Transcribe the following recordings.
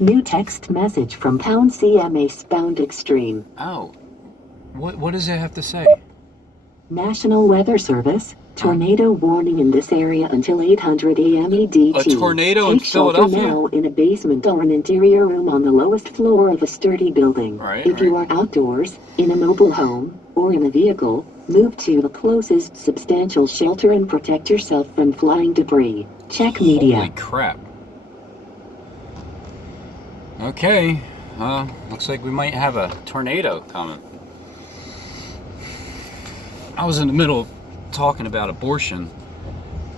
New text message from pound CMA bound extreme. Oh, what does it have to say? National Weather Service. Tornado warning in this area until 800 a.m. EDT. A tornado in Take shelter Philadelphia? now in a basement or an interior room on the lowest floor of a sturdy building. Right, If you are right. outdoors, in a mobile home, or in a vehicle, move to the closest substantial shelter and protect yourself from flying debris. Check media. Holy crap. Okay, looks like we might have a tornado coming. I was in the middle of talking about abortion,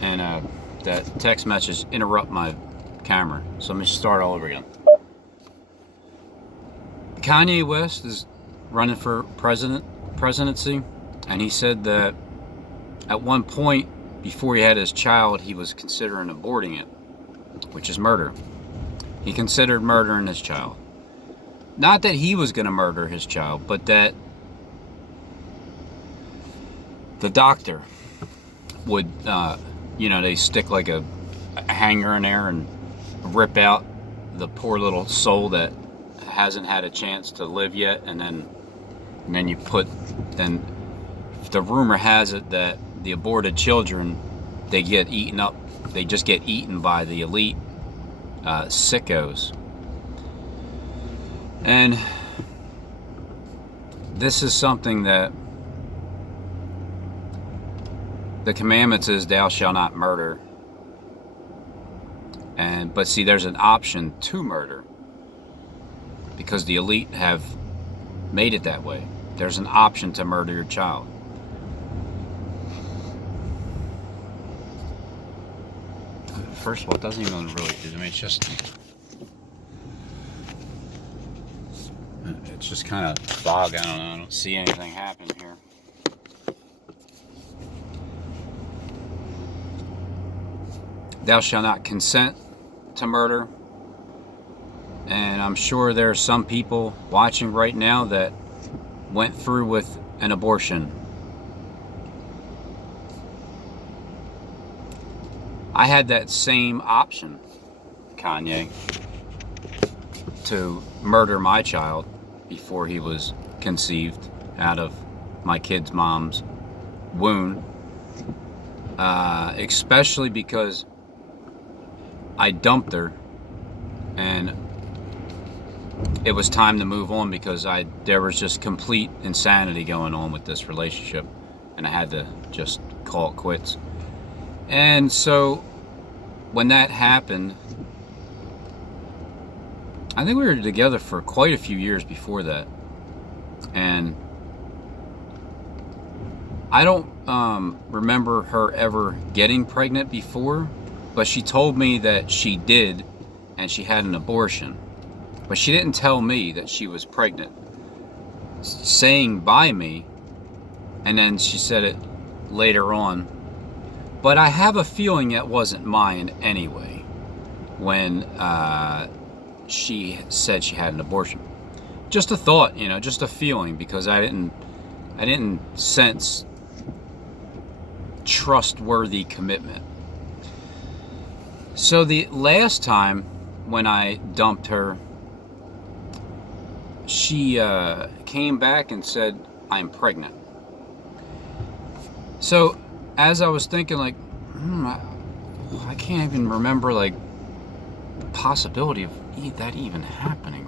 and that text message interrupt my camera. So let me start all over again. Kanye West is running for presidency, and he said that at one point before he had his child, he was considering aborting it, which is murder. He considered murdering his child. Not that he was going to murder his child, but that the doctor would, they stick like a hanger in there and rip out the poor little soul that hasn't had a chance to live yet, and then the rumor has it that the aborted children, they get eaten up. They just get eaten by the elite sickos. And this is something that the commandments is thou shalt not murder. But see, there's an option to murder because the elite have made it that way. There's an option to murder your child. First of all, it doesn't even really, it's just kind of fog. I don't know. I don't see anything happening here. Thou shalt not consent to murder. And I'm sure there are some people watching right now that went through with an abortion. I had that same option, Kanye, to murder my child before he was conceived out of my kid's mom's womb, especially because I dumped her and it was time to move on because there was just complete insanity going on with this relationship, and I had to just call it quits. And so when that happened, I think we were together for quite a few years before that, and I don't remember her ever getting pregnant before, but she told me that she did, and she had an abortion. But she didn't tell me that she was pregnant, saying by me, and then she said it later on. But I have a feeling it wasn't mine anyway, when she said she had an abortion. Just a thought, just a feeling, because I didn't sense trustworthy commitment. So the last time when I dumped her, she came back and said, I'm pregnant. So as I was thinking, like, I can't even remember, like, the possibility of that even happening.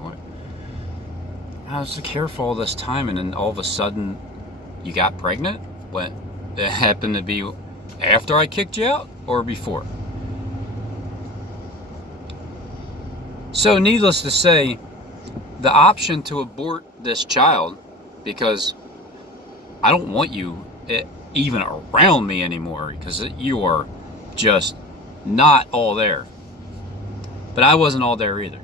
I was careful all this time, and then all of a sudden, you got pregnant? When it happened to be after I kicked you out or before? So needless to say, the option to abort this child, because I don't want you even around me anymore, because you are just not all there. But I wasn't all there either.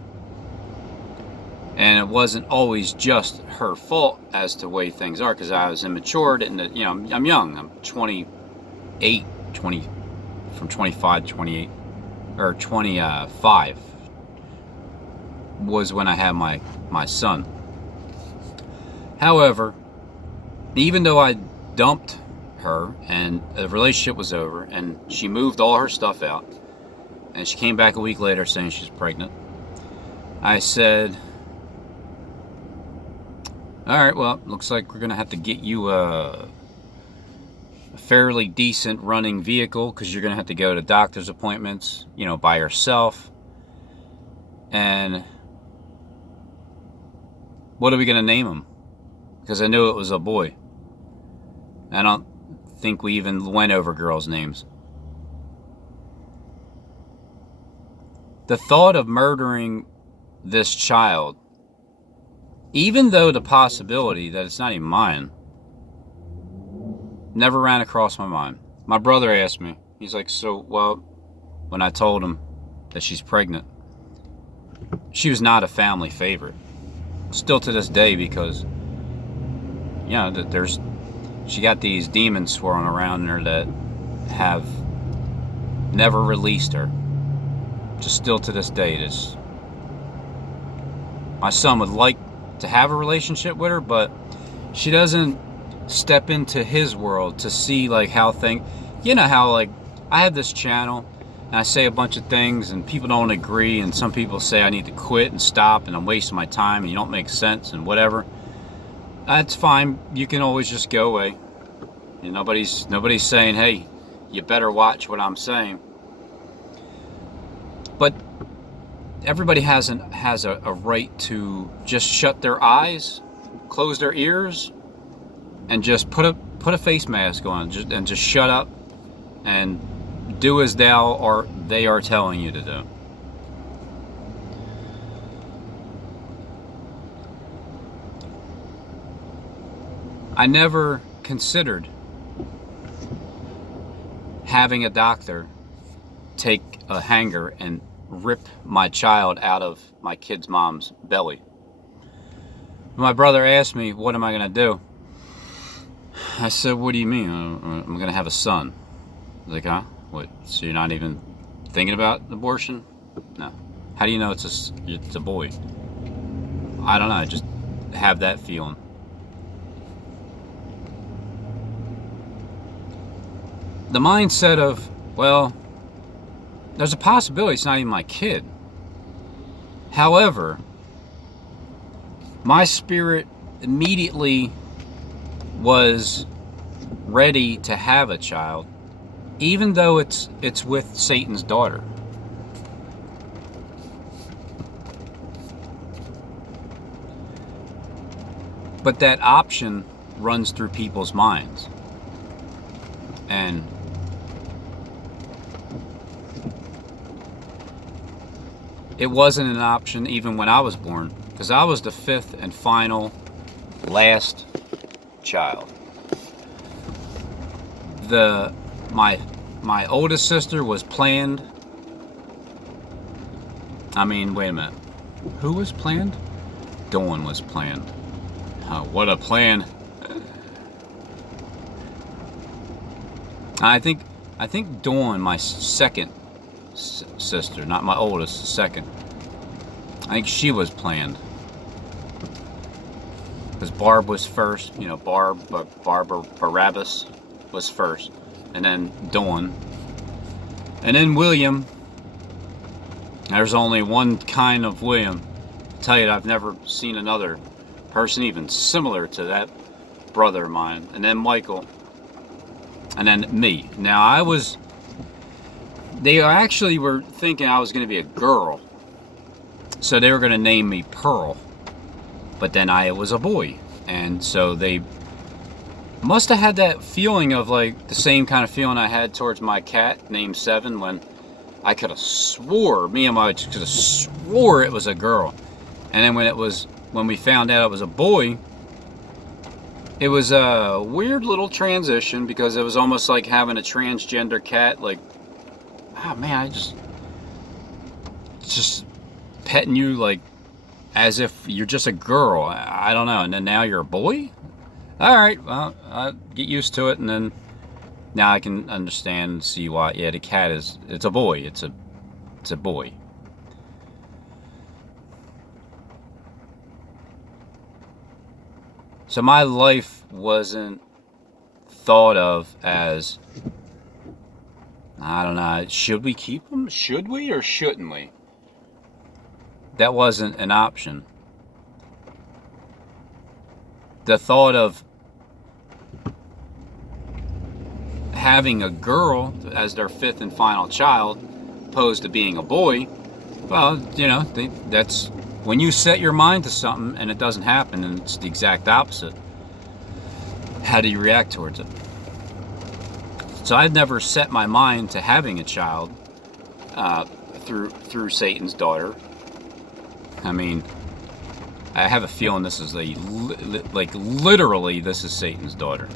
And it wasn't always just her fault as to the way things are, because I was immature, and I'm young. I'm 28, from 25 to 28, or 25 was when I had my son. However, even though I dumped her and the relationship was over and she moved all her stuff out and she came back a week later saying she's pregnant, I said, all right, well, looks like we're going to have to get you a fairly decent running vehicle because you're going to have to go to doctor's appointments, by yourself. And what are we going to name him? Because I knew it was a boy. I don't think we even went over girls' names. The thought of murdering this child, even though the possibility that it's not even mine, never ran across my mind. My brother asked me, he's like, when I told him that she's pregnant, she was not a family favorite. Still to this day, because, she got these demons swirling around her that have never released her. Just still to this day, my son would like to have a relationship with her, but she doesn't step into his world to see like how how like I have this channel and I say a bunch of things and people don't agree, and some people say I need to quit and stop and I'm wasting my time and you don't make sense and whatever. That's fine. You can always just go away. And nobody's saying, hey, you better watch what I'm saying. But everybody has a right to just shut their eyes, close their ears, and just put a face mask on, and just shut up and do as they are telling you to do. I never considered having a doctor take a hanger and rip my child out of my kid's mom's belly. My brother asked me, what am I going to do? I said, what do you mean? I'm going to have a son. He's like, huh? What? So you're not even thinking about abortion? No. How do you know it's a boy? I don't know. I just have that feeling. The mindset of, well, there's a possibility it's not even my kid. However, my spirit immediately was ready to have a child, even though it's with Satan's daughter. But that option runs through people's minds. And it wasn't an option even when I was born, because I was the fifth and final, last child. My oldest sister was planned. I mean, wait a minute. Who was planned? Dawn was planned. Oh, what a plan. I think Dawn, my second sister, not my oldest, second. I think she was planned. Because Barb was first, Barabbas was first. And then Dawn. And then William. There's only one kind of William. I tell you, I've never seen another person even similar to that brother of mine. And then Michael. And then me. Now they actually were thinking I was going to be a girl. So they were going to name me Pearl. But then I was a boy. And so they must have had that feeling of like the same kind of feeling I had towards my cat named Seven, when I could have swore, me and my could have swore it was a girl. And then when we found out it was a boy, it was a weird little transition, because it was almost like having a transgender cat. Like, oh man, I just petting you like as if you're just a girl. I don't know. And then now you're a boy? All right, well, I'll get used to it, and then now I can understand and see why. Yeah, the cat it's a boy. It's a boy. So my life wasn't thought of as, I don't know, should we keep him? Should we or shouldn't we? that wasn't an option. The thought of having a girl as their fifth and final child opposed to being a boy, well, you know, that's when you set your mind to something and it doesn't happen and it's the exact opposite. How do you react towards it? So I've never set my mind to having a child through Satan's daughter. I mean, I have a feeling this is literally this is Satan's daughter.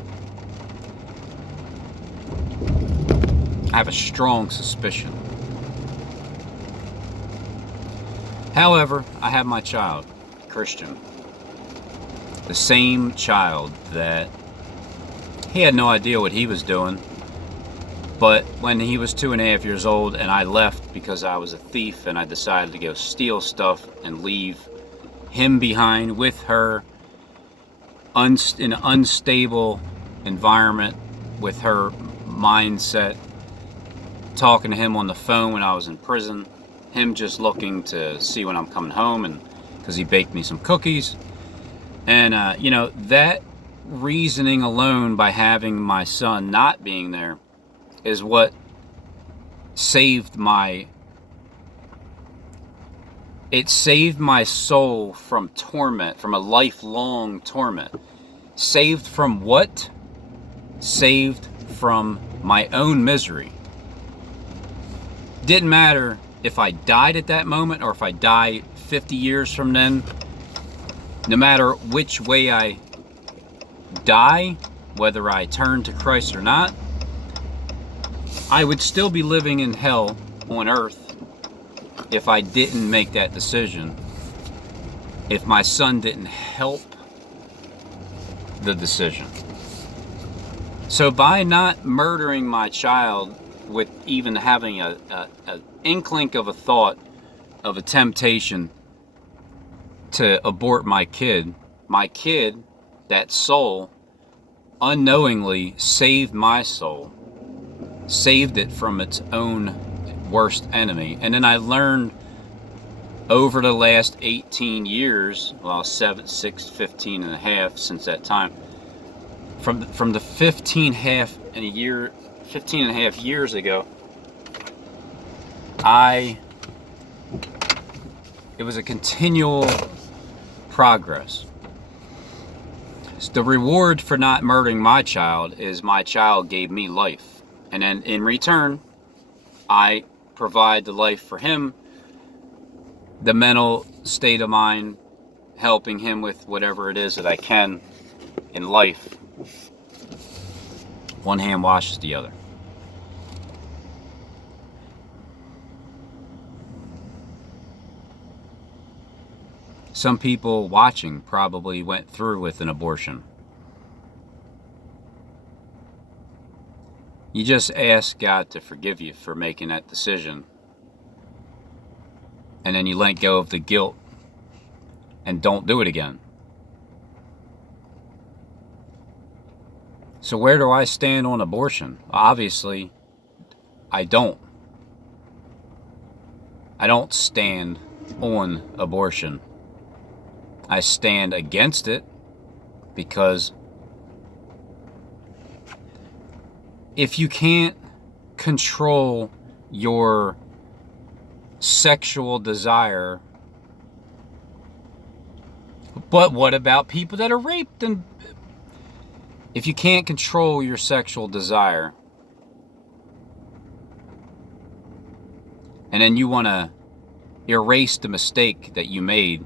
I have a strong suspicion. However, I have my child, Christian. The same child that he had no idea what he was doing. But when he was 2.5 years old and I left because I was a thief and I decided to go steal stuff and leave him behind with her in an unstable environment with her mindset, talking to him on the phone when I was in prison, him just looking to see when I'm coming home, and because he baked me some cookies. And, you know, that reasoning alone by having my son not being there is what saved my soul from torment, from a lifelong torment. Saved from what? Saved from my own misery. Didn't matter if I died at that moment or if I die 50 years from then. No matter which way I die, whether I turn to Christ or not, I would still be living in hell on earth if I didn't make that decision. If my son didn't help the decision. So by not murdering my child with even having an inkling of a thought of a temptation to abort my kid, that soul, unknowingly saved my soul. Saved it from its own worst enemy. And then I learned over the last 18 years, well, 15 and a half since that time, from the 15 and a half years ago, it was a continual progress. The reward for not murdering my child is my child gave me life. And then in return, I provide the life for him, the mental state of mind, helping him with whatever it is that I can in life. One hand washes the other. Some people watching probably went through with an abortion. You just ask God to forgive you for making that decision. And then you let go of the guilt and don't do it again. So where do I stand on abortion? Obviously, I don't. I don't stand on abortion. I stand against it because if you can't control your sexual desire, but what about people that are raped? And if you can't control your sexual desire, and then you want to erase the mistake that you made,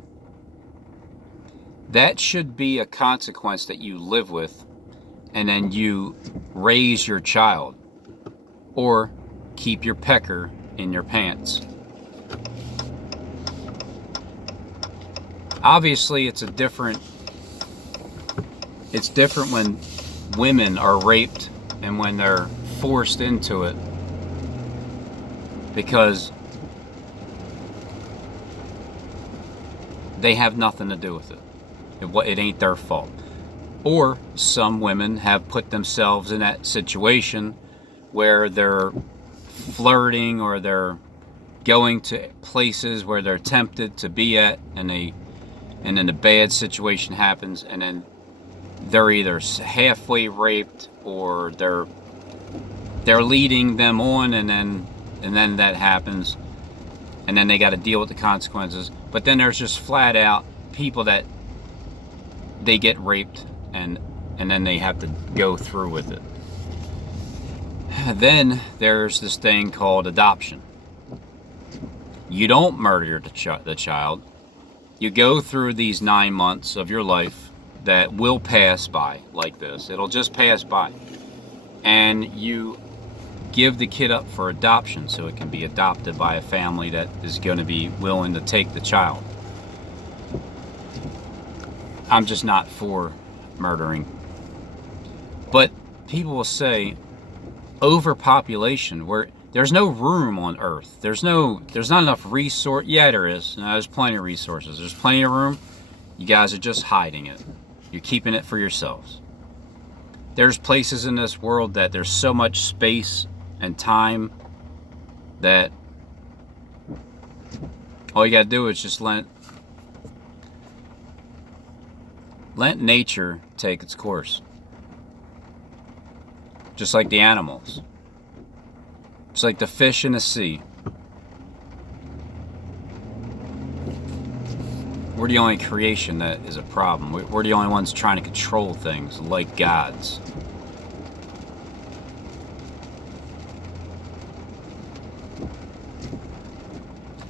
that should be a consequence that you live with, and then you raise your child, or keep your pecker in your pants. Obviously, it's different when women are raped and when they're forced into it, because they have nothing to do with it. It ain't their fault. Or some women have put themselves in that situation where they're flirting or they're going to places where they're tempted to be at, and then a bad situation happens, and then they're either halfway raped or they're leading them on, and then that happens, and then they got to deal with the consequences. But then there's just flat out people that they get raped, and then they have to go through with it. Then there's this thing called adoption. You don't murder the child. You go through these 9 months of your life that will pass by like this. It'll just pass by. And you give the kid up for adoption so it can be adopted by a family that is going to be willing to take the child. I'm just not for murdering. But people will say overpopulation, where there's no room on Earth. There's not enough resource. Yeah, there is. No, there's plenty of resources. There's plenty of room. You guys are just hiding it. You're keeping it for yourselves. There's places in this world that there's so much space and time that all you gotta do is just let nature take its course. Just like the animals. It's like the fish in the sea. We're the only creation that is a problem. We're the only ones trying to control things like gods.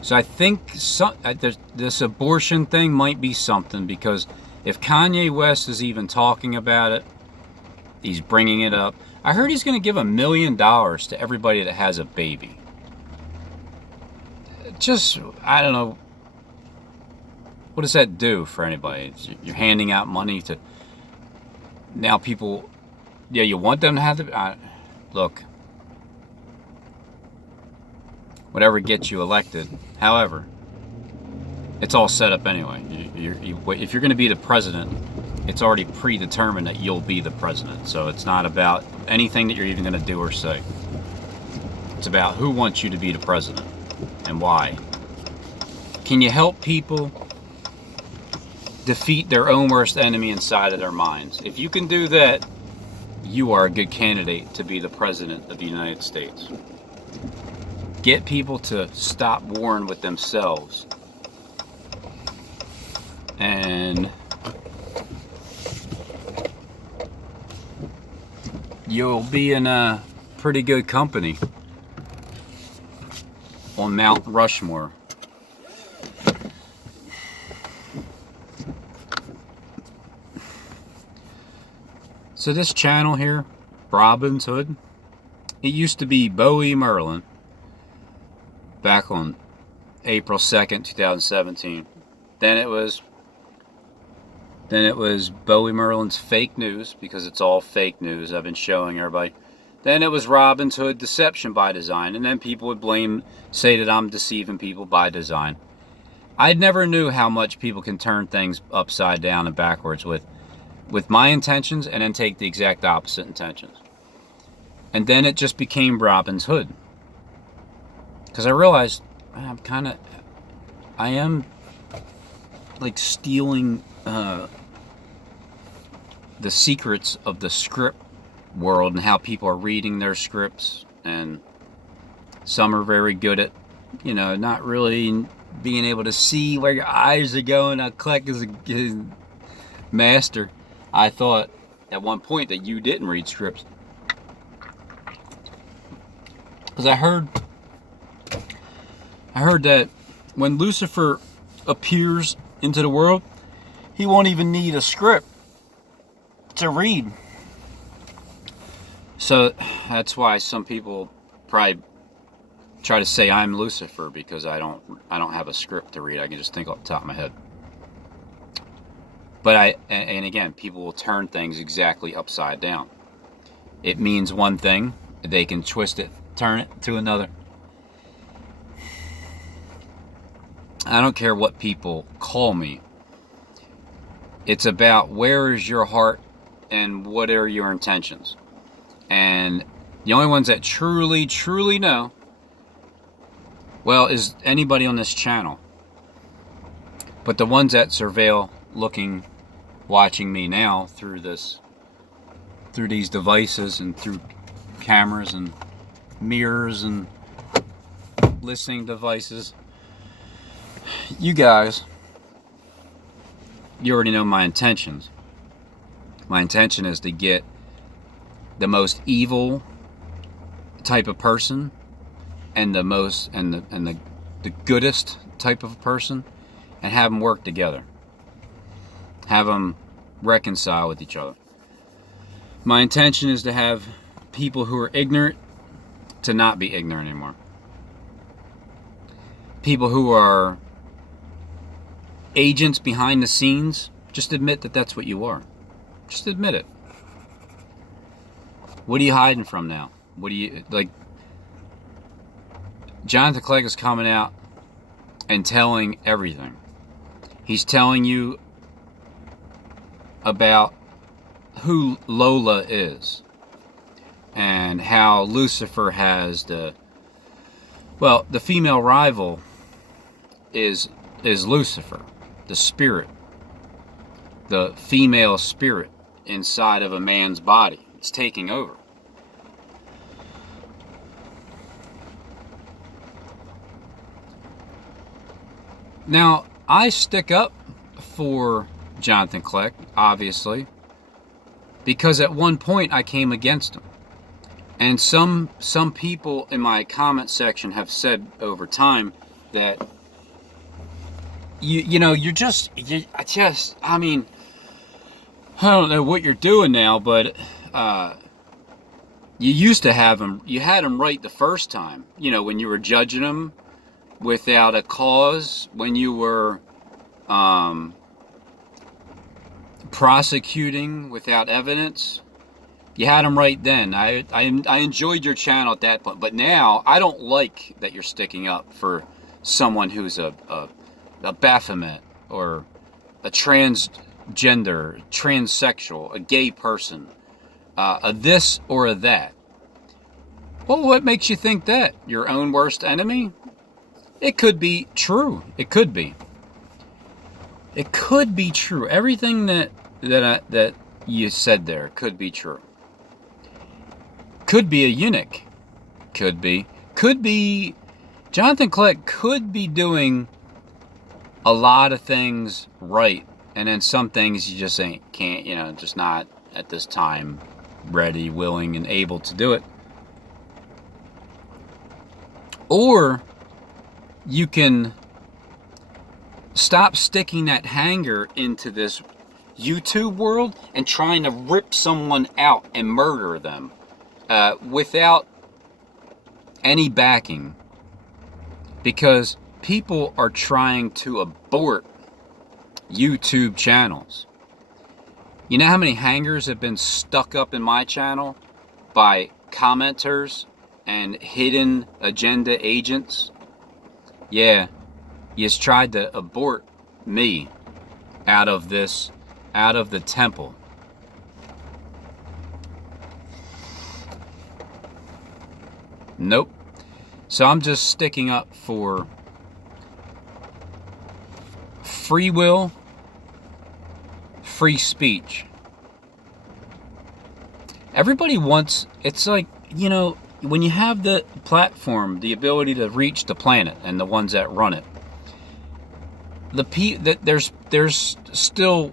So I think this abortion thing might be something, because if Kanye West is even talking about it, he's bringing it up. I heard he's going to give $1 million to everybody that has a baby. Just, I don't know. What does that do for anybody? You're handing out money to... Now people... Yeah, you want them to have the... Look. Whatever gets you elected. However, it's all set up anyway. If you're going to be the president, it's already predetermined that you'll be the president. So it's not about anything that you're even going to do or say. It's about who wants you to be the president and why. Can you help people defeat their own worst enemy inside of their minds? If you can do that, you are a good candidate to be the president of the United States. Get people to stop warring with themselves, and you'll be in a pretty good company on Mount Rushmore. So this channel here, Robin's Hood, it used to be Bowie Merlin back on April 2nd, 2017. Then it was Bowie Merlin's fake news, because it's all fake news I've been showing everybody. Then it was Robin's Hood deception by design, and then people would say that I'm deceiving people by design. I never knew how much people can turn things upside down and backwards with my intentions, and then take the exact opposite intentions. And then it just became Robin's Hood. Because I realized I am like stealing the secrets of the script world and how people are reading their scripts. And some are very good at, not really being able to see where your eyes are going. Now, Kleck is a master. I thought at one point that you didn't read scripts. Because I heard that when Lucifer appears into the world, he won't even need a script to read. So that's why some people probably try to say I'm Lucifer, because I don't have a script to read. I can just think off the top of my head. But and again, people will turn things exactly upside down. It means one thing, they can twist it, turn it to another. I don't care what people call me. It's about where is your heart and what are your intentions. And the only ones that truly, truly know Well, is anybody on this channel, but the ones that surveil watching me now through these devices and through cameras and mirrors and listening devices, you guys, you already know my intentions. My intention is to get the most evil type of person and the goodest type of person, and have them work together. Have them reconcile with each other. My intention is to have people who are ignorant to not be ignorant anymore. People who are agents behind the scenes, just admit that that's what you are. Just admit it. What are you hiding from now? What do you, like, Jonathan Clegg is coming out and telling everything. He's telling you about who Lola is and how Lucifer has the female rival is Lucifer, the spirit, the female spirit inside of a man's body. It's taking over. Now, I stick up for Jonathan Clegg, obviously, because at one point I came against him. And some people in my comment section have said over time that I mean, I don't know what you're doing now, but you used to have him, you had him right the first time, when you were judging him without a cause, when you were prosecuting without evidence. You had him right then. I enjoyed your channel at that point, but now I don't like that you're sticking up for someone who's a Baphomet or a transgender, transsexual, a gay person, a this or a that. Well, what makes you think that? Your own worst enemy? It could be true. It could be. It could be true. Everything that you said there could be true. Could be a eunuch. Could be. Jonathan Clegg could be doing a lot of things right, and then some things you just can't, just not at this time ready, willing, and able to do it. Or you can stop sticking that hanger into this YouTube world and trying to rip someone out and murder them without any backing, because people are trying to abort YouTube channels. You know how many hangers have been stuck up in my channel by commenters and hidden agenda agents? Yeah, he's tried to abort me out of the temple. Nope. So I'm just sticking up for free will, free speech. Everybody wants, it's like, when you have the platform, the ability to reach the planet and the ones that run it, there's still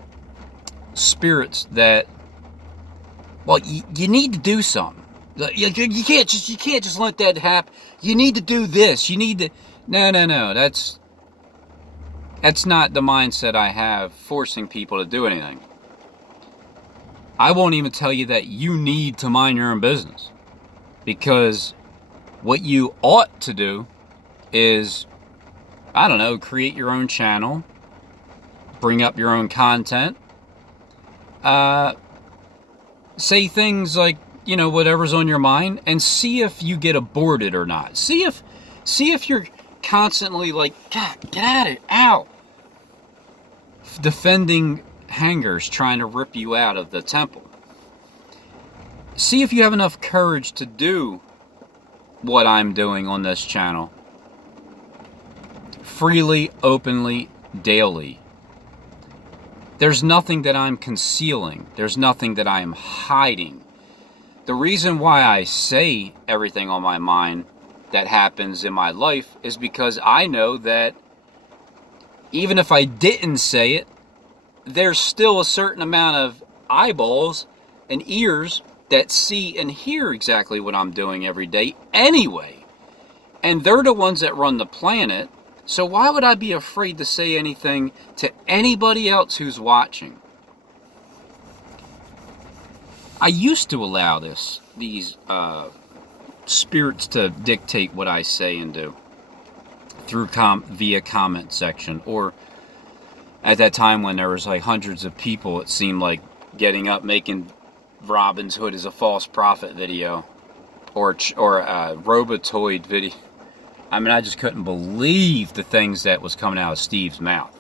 spirits that, well, you need to do something. You can't just let that happen. You need to do this. You need to. No. That's not the mindset I have, forcing people to do anything. I won't even tell you that you need to mind your own business, because what you ought to do is, I don't know, create your own channel, bring up your own content, say things like, whatever's on your mind, and see if you get aborted or not. See if you're constantly like, God, get at it, ow, defending hangers trying to rip you out of the temple. See if you have enough courage to do what I'm doing on this channel, freely, openly, daily. There's nothing that I'm concealing. There's nothing that I am hiding. The reason why I say everything on my mind that happens in my life is because I know that even if I didn't say it, there's still a certain amount of eyeballs and ears that see and hear exactly what I'm doing every day anyway. And they're the ones that run the planet. So why would I be afraid to say anything to anybody else who's watching? I used to allow these spirits to dictate what I say and do through via comment section, or at that time when there was like hundreds of people, it seemed like, getting up making Robin's Hood is a false prophet video, or a Robotoid video. I mean, I just couldn't believe the things that was coming out of Steve's mouth.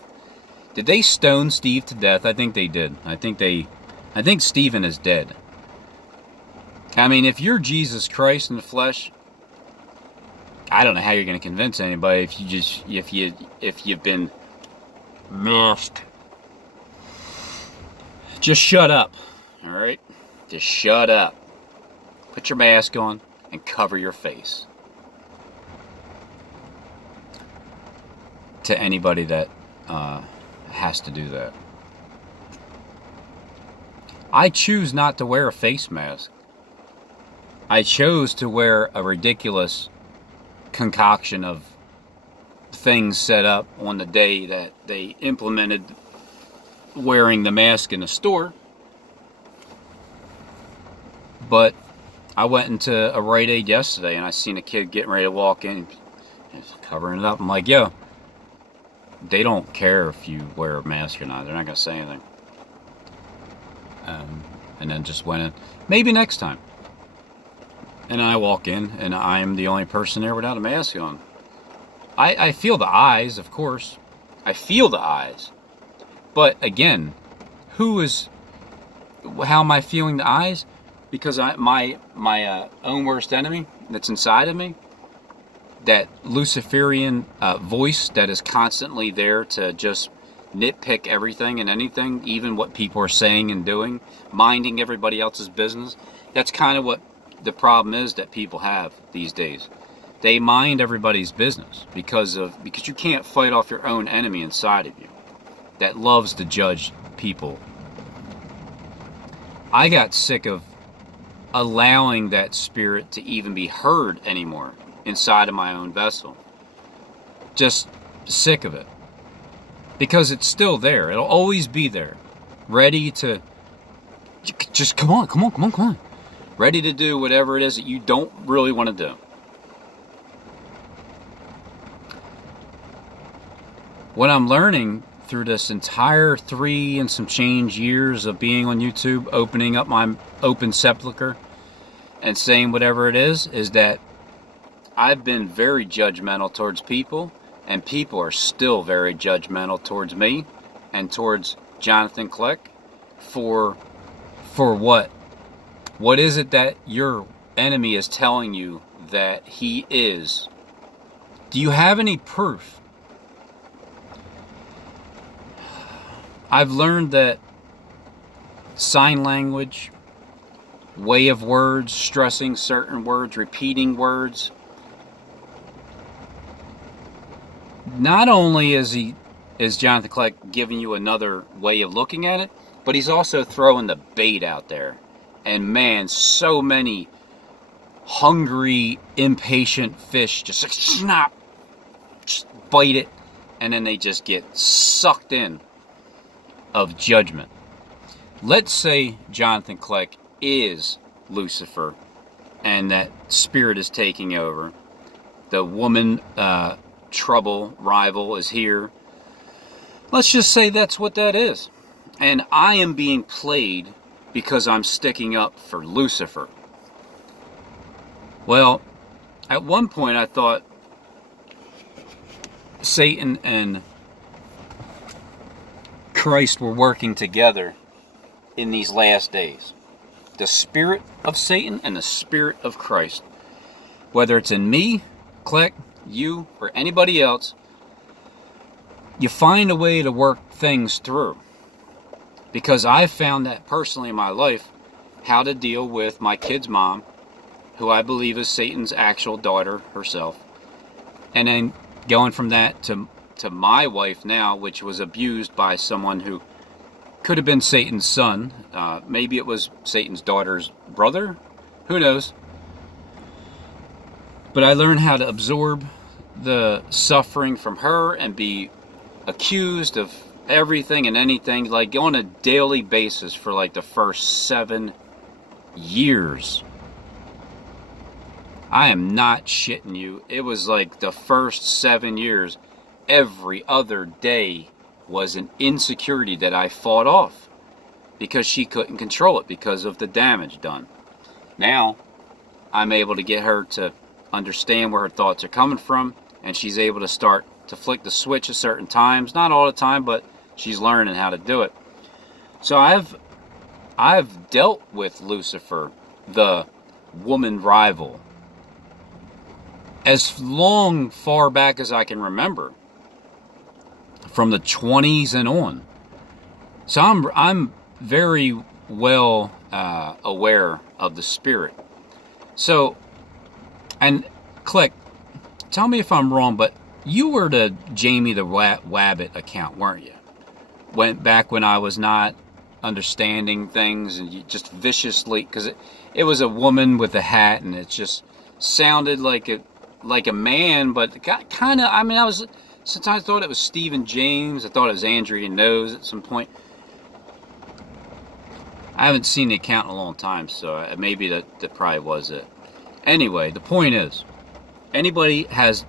Did they stone Steve to death? I think they did. I think Stephen is dead. I mean, if you're Jesus Christ in the flesh, I don't know how you're going to convince anybody if you've been missed. Just shut up, all right? Just shut up. Put your mask on and cover your face. To anybody that has to do that. I choose not to wear a face mask. I chose to wear a ridiculous concoction of things set up on the day that they implemented wearing the mask in the store. But I went into a Rite Aid yesterday and I seen a kid getting ready to walk in, covering it up. I'm like, yo, they don't care if you wear a mask or not. They're not going to say anything. And then just went in. Maybe next time. And I walk in, and I'm the only person there without a mask on. I feel the eyes, of course. I feel the eyes. But again, how am I feeling the eyes? Because my own worst enemy that's inside of me, that Luciferian voice that is constantly there to just nitpick everything and anything, even what people are saying and doing, minding everybody else's business. That's kind of what the problem is that people have these days. They mind everybody's business because you can't fight off your own enemy inside of you that loves to judge people. I got sick of allowing that spirit to even be heard anymore inside of my own vessel. Just sick of it. Because it's still there. It'll always be there. Ready to just come on. Ready to do whatever it is that you don't really want to do. What I'm learning through this entire 3 and some change years of being on YouTube, opening up my open sepulcher and saying whatever it is that I've been very judgmental towards people, and people are still very judgmental towards me and towards Jonathan Kleck for what? What is it that your enemy is telling you that he is? Do you have any proof? I've learned that sign language, way of words, stressing certain words, repeating words, not only is Jonathan Kleck giving you another way of looking at it, but he's also throwing the bait out there. And man, so many hungry, impatient fish just like, snap, just bite it, and then they just get sucked in of judgment. Let's say Jonathan Kleck is Lucifer and that spirit is taking over. The woman trouble rival is here. Let's just say that's what that is. And I am being played because I'm sticking up for Lucifer. Well, at one point I thought Satan and Christ were working together in these last days. The spirit of Satan and the spirit of Christ. Whether it's in me, Kleck, you, or anybody else, you find a way to work things through. Because I've found that personally in my life, how to deal with my kid's mom, who I believe is Satan's actual daughter herself. And then going from that to my wife now, which was abused by someone who could have been Satan's son. Maybe it was Satan's daughter's brother. Who knows? But I learned how to absorb the suffering from her and be accused of everything and anything, like on a daily basis for like the first 7 years. I am not shitting you. It was like the first 7 years, every other day was an insecurity that I fought off because she couldn't control it because of the damage done. Now, I'm able to get her to understand where her thoughts are coming from, and she's able to start to flick the switch at certain times. Not all the time, but she's learning how to do it. So I've dealt with Lucifer, the woman rival, as long far back as I can remember, from the 20s and on. So I'm very well aware of the spirit. So, and Click, tell me if I'm wrong, but you were the Jamie the Wabbit account, weren't you? Went back when I was not understanding things, and you just viciously, because it was a woman with a hat, and it just sounded like a man, but kind of. I mean, I was sometimes thought it was Stephen James. I thought it was Andrea Nose at some point. I haven't seen the account in a long time, so maybe that probably was it. Anyway, the point is, everybody has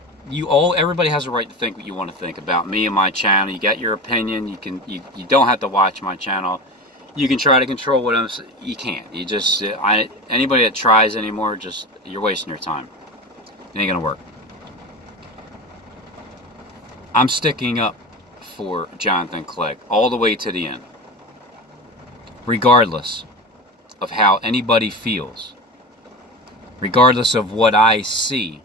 a right to think what you want to think about me and my channel. You got your opinion. You don't have to watch my channel. You can try to control what I'm saying. You can't. You just anybody that tries anymore, just you're wasting your time. It ain't gonna work. I'm sticking up for Jonathan Clegg all the way to the end, regardless of how anybody feels, regardless of what I see.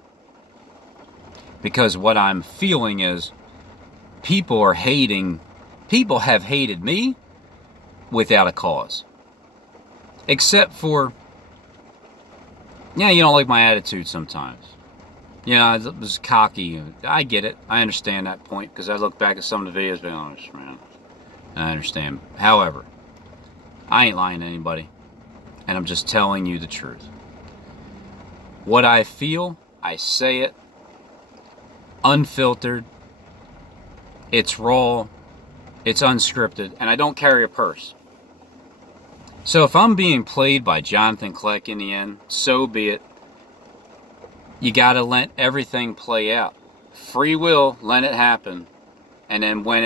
Because what I'm feeling is people have hated me without a cause. Except for, yeah, you don't like my attitude sometimes. Yeah, I was cocky. I get it. I understand that point because I look back at some of the videos, be honest, man. I understand. However, I ain't lying to anybody. And I'm just telling you the truth. What I feel, I say it. Unfiltered. It's raw. It's unscripted. And I don't carry a purse. So if I'm being played by Jonathan Clegg in the end, so be it. You gotta let everything play out. Free will, let it happen. And then when